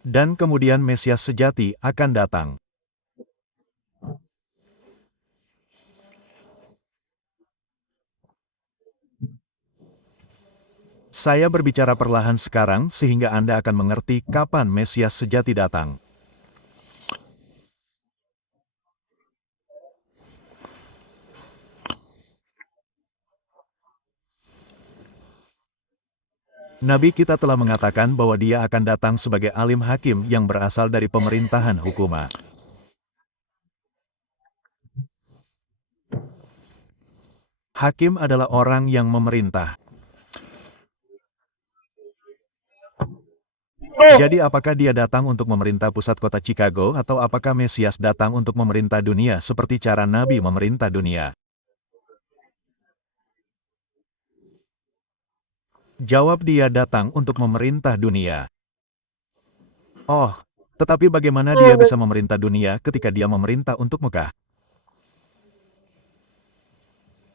Dan kemudian Mesias sejati akan datang. Saya berbicara perlahan sekarang sehingga Anda akan mengerti kapan Mesias sejati datang. Nabi kita telah mengatakan bahwa dia akan datang sebagai alim hakim yang berasal dari pemerintahan hukumah. Hakim adalah orang yang memerintah. Jadi apakah dia datang untuk memerintah pusat kota Chicago atau apakah Mesias datang untuk memerintah dunia seperti cara Nabi memerintah dunia? Jawab, dia datang untuk memerintah dunia. Oh, tetapi bagaimana dia bisa memerintah dunia ketika dia memerintah untuk Mekah?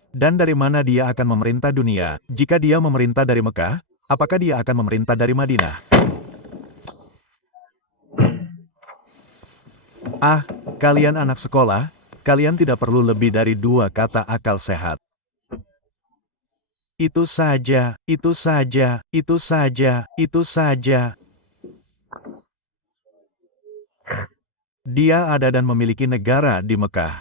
Dan dari mana dia akan memerintah dunia? Jika dia memerintah dari Mekah, apakah dia akan memerintah dari Madinah? Ah, kalian anak sekolah, kalian tidak perlu lebih dari 2 kata akal sehat. Itu saja, itu saja, itu saja, itu saja. Dia ada dan memiliki negara di Mekah.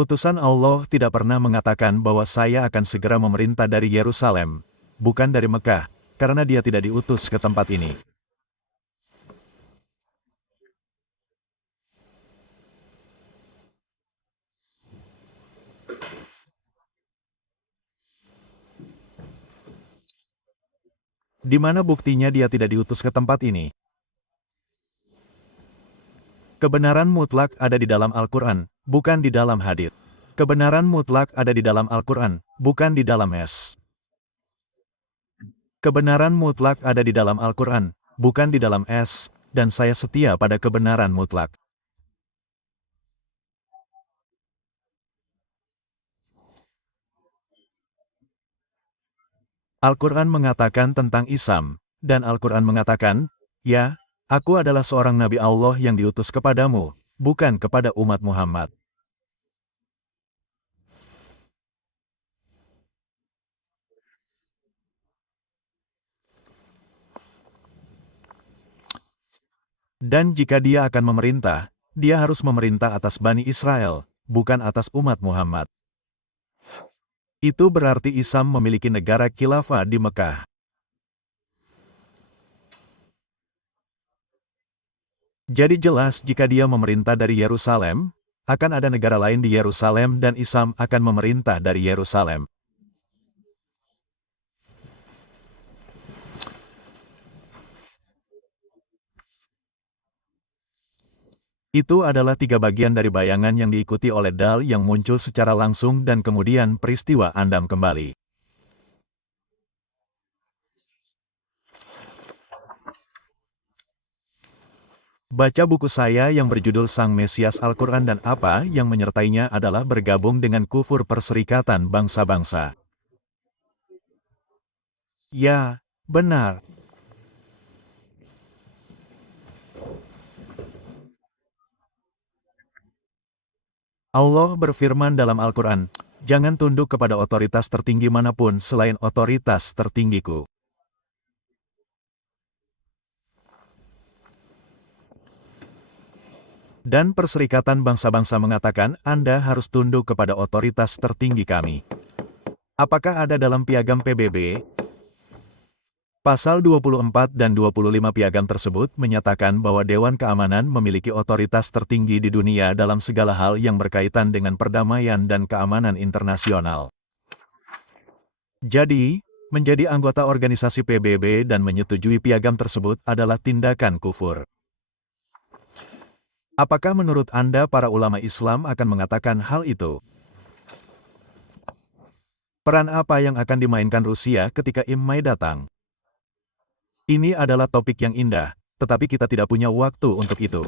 Utusan Allah tidak pernah mengatakan bahwa saya akan segera memerintah dari Yerusalem, bukan dari Mekah, karena dia tidak diutus ke tempat ini. Di mana buktinya dia tidak diutus ke tempat ini? Kebenaran mutlak ada di dalam Al-Quran, bukan di dalam hadits. Kebenaran mutlak ada di dalam Al-Quran, bukan di dalam es. Kebenaran mutlak ada di dalam Al-Quran, bukan di dalam es, dan saya setia pada kebenaran mutlak. Al-Quran mengatakan tentang Isam, dan Al-Quran mengatakan, ya, aku adalah seorang Nabi Allah yang diutus kepadamu, bukan kepada umat Muhammad. Dan jika dia akan memerintah, dia harus memerintah atas Bani Israel, bukan atas umat Muhammad. Itu berarti Isam memiliki negara khilafah di Mekah. Jadi jelas jika dia memerintah dari Yerusalem, akan ada negara lain di Yerusalem dan Isam akan memerintah dari Yerusalem. Itu adalah 3 bagian dari bayangan yang diikuti oleh dal yang muncul secara langsung dan kemudian peristiwa andam kembali. Baca buku saya yang berjudul Sang Mesias Al-Quran dan apa yang menyertainya adalah bergabung dengan kufur perserikatan bangsa-bangsa. Ya, benar. Allah berfirman dalam Al-Quran, jangan tunduk kepada otoritas tertinggi manapun selain otoritas tertinggiku. Dan Perserikatan Bangsa-Bangsa mengatakan Anda harus tunduk kepada otoritas tertinggi kami. Apakah ada dalam piagam PBB? Pasal 24 dan 25 piagam tersebut menyatakan bahwa Dewan Keamanan memiliki otoritas tertinggi di dunia dalam segala hal yang berkaitan dengan perdamaian dan keamanan internasional. Jadi, menjadi anggota organisasi PBB dan menyetujui piagam tersebut adalah tindakan kufur. Apakah menurut Anda para ulama Islam akan mengatakan hal itu? Peran apa yang akan dimainkan Rusia ketika Imai datang? Ini adalah topik yang indah, tetapi kita tidak punya waktu untuk itu.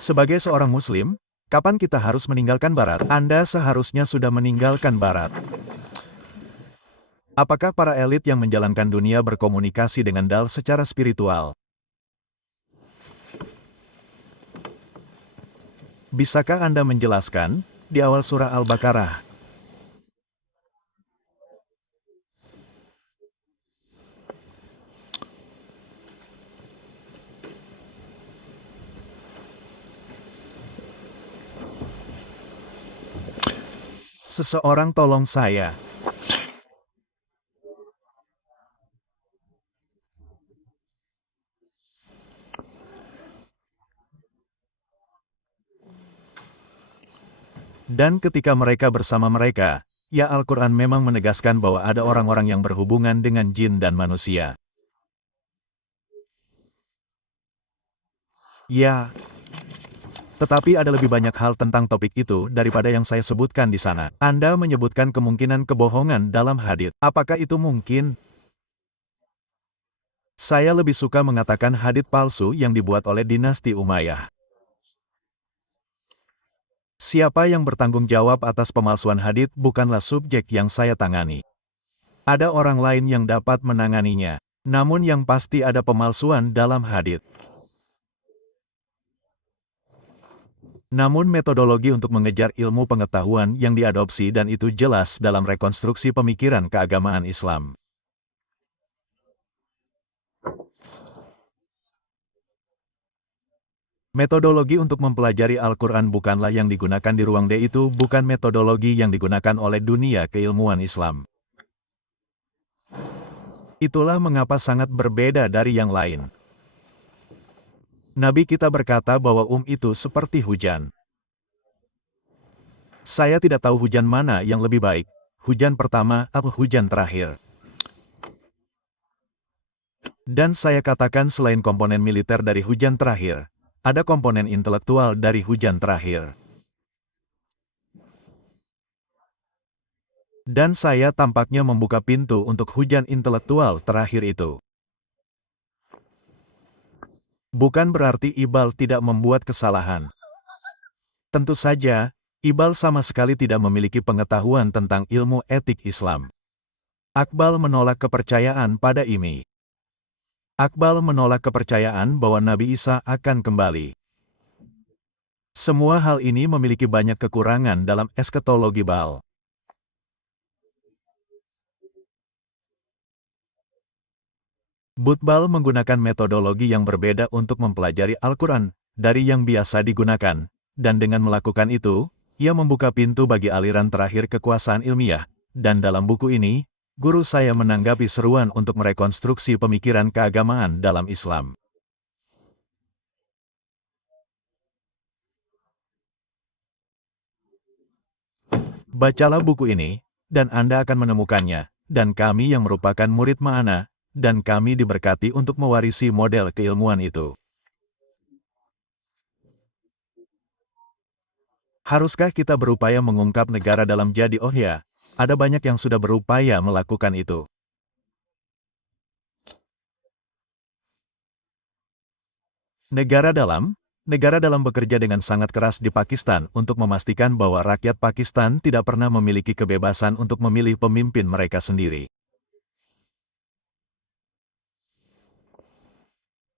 Sebagai seorang Muslim, kapan kita harus meninggalkan Barat? Anda seharusnya sudah meninggalkan Barat. Apakah para elit yang menjalankan dunia berkomunikasi dengan Dal secara spiritual? Bisakah Anda menjelaskan, di awal surah Al-Baqarah, seseorang tolong saya. Dan ketika mereka bersama mereka, ya Al-Quran memang menegaskan bahwa ada orang-orang yang berhubungan dengan jin dan manusia. Ya, tetapi ada lebih banyak hal tentang topik itu daripada yang saya sebutkan di sana. Anda menyebutkan kemungkinan kebohongan dalam hadits. Apakah itu mungkin? Saya lebih suka mengatakan hadits palsu yang dibuat oleh dinasti Umayyah. Siapa yang bertanggung jawab atas pemalsuan hadits bukanlah subjek yang saya tangani. Ada orang lain yang dapat menanganinya. Namun yang pasti ada pemalsuan dalam hadits. Namun metodologi untuk mengejar ilmu pengetahuan yang diadopsi dan itu jelas dalam rekonstruksi pemikiran keagamaan Islam. Metodologi untuk mempelajari Al-Quran bukanlah yang digunakan di ruang D, itu bukan metodologi yang digunakan oleh dunia keilmuan Islam. Itulah mengapa sangat berbeda dari yang lain. Nabi kita berkata bahwa itu seperti hujan. Saya tidak tahu hujan mana yang lebih baik, hujan pertama atau hujan terakhir. Dan saya katakan selain komponen militer dari hujan terakhir, ada komponen intelektual dari hujan terakhir. Dan saya tampaknya membuka pintu untuk hujan intelektual terakhir itu. Bukan berarti Iqbal tidak membuat kesalahan. Tentu saja, Iqbal sama sekali tidak memiliki pengetahuan tentang ilmu etik Islam. Iqbal menolak kepercayaan pada IMI. Iqbal menolak kepercayaan bahwa Nabi Isa akan kembali. Semua hal ini memiliki banyak kekurangan dalam eskatologi Bal. Butbal menggunakan metodologi yang berbeda untuk mempelajari Al-Quran dari yang biasa digunakan, dan dengan melakukan itu, ia membuka pintu bagi aliran terakhir kekuasaan ilmiah, dan dalam buku ini, guru saya menanggapi seruan untuk merekonstruksi pemikiran keagamaan dalam Islam. Bacalah buku ini, dan Anda akan menemukannya, dan kami yang merupakan murid Ma'ana, dan kami diberkati untuk mewarisi model keilmuan itu. Haruskah kita berupaya mengungkap negara dalam jadi? Oh ya, ada banyak yang sudah berupaya melakukan itu. Negara dalam bekerja dengan sangat keras di Pakistan untuk memastikan bahwa rakyat Pakistan tidak pernah memiliki kebebasan untuk memilih pemimpin mereka sendiri.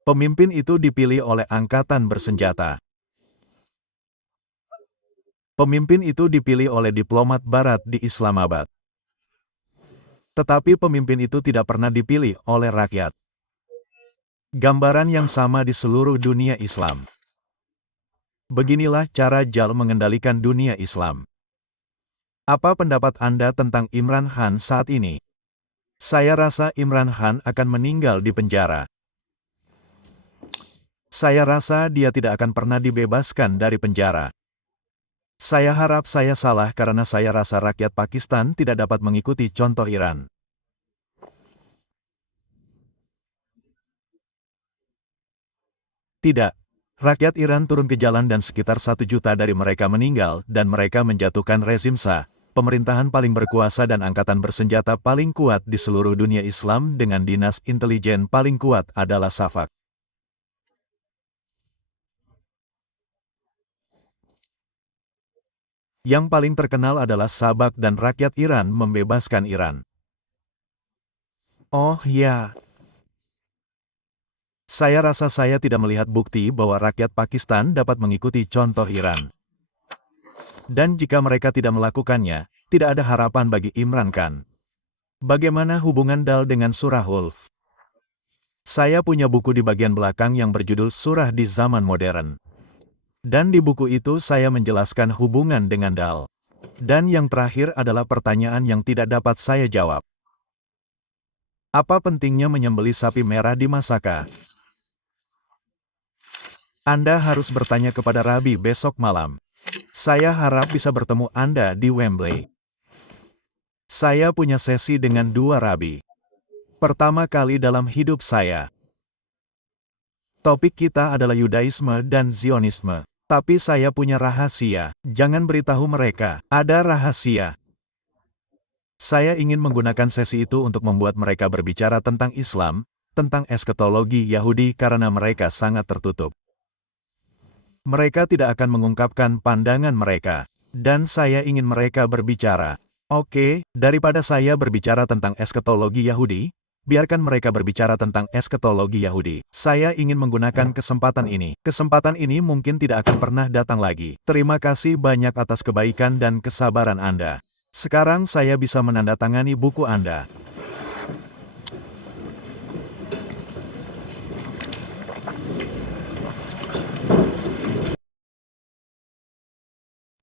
Pemimpin itu dipilih oleh angkatan bersenjata. Pemimpin itu dipilih oleh diplomat Barat di Islamabad. Tetapi pemimpin itu tidak pernah dipilih oleh rakyat. Gambaran yang sama di seluruh dunia Islam. Beginilah cara JAL mengendalikan dunia Islam. Apa pendapat Anda tentang Imran Khan saat ini? Saya rasa Imran Khan akan meninggal di penjara. Saya rasa dia tidak akan pernah dibebaskan dari penjara. Saya harap saya salah karena saya rasa rakyat Pakistan tidak dapat mengikuti contoh Iran. Tidak. Rakyat Iran turun ke jalan dan sekitar 1 juta dari mereka meninggal dan mereka menjatuhkan rezim Shah, pemerintahan paling berkuasa dan angkatan bersenjata paling kuat di seluruh dunia Islam dengan dinas intelijen paling kuat adalah Safak. Yang paling terkenal adalah Sabak dan rakyat Iran membebaskan Iran. Oh ya, saya rasa saya tidak melihat bukti bahwa rakyat Pakistan dapat mengikuti contoh Iran. Dan jika mereka tidak melakukannya, tidak ada harapan bagi Imran Khan. Bagaimana hubungan Dal dengan surah Hulf? Saya punya buku di bagian belakang yang berjudul Surah di Zaman Modern. Dan di buku itu saya menjelaskan hubungan dengan Dal. Dan yang terakhir adalah pertanyaan yang tidak dapat saya jawab. Apa pentingnya menyembelih sapi merah di Masaka? Anda harus bertanya kepada Rabi besok malam. Saya harap bisa bertemu Anda di Wembley. Saya punya sesi dengan dua Rabi. Pertama kali dalam hidup saya. Topik kita adalah Yudaisme dan Zionisme. Tapi saya punya rahasia, jangan beritahu mereka, ada rahasia. Saya ingin menggunakan sesi itu untuk membuat mereka berbicara tentang Islam, tentang eskatologi Yahudi karena mereka sangat tertutup. Mereka tidak akan mengungkapkan pandangan mereka, dan saya ingin mereka berbicara. Oke, daripada saya berbicara tentang eskatologi Yahudi, biarkan mereka berbicara tentang eskatologi Yahudi. Saya ingin menggunakan kesempatan ini. Kesempatan ini mungkin tidak akan pernah datang lagi. Terima kasih banyak atas kebaikan dan kesabaran Anda. Sekarang saya bisa menandatangani buku Anda.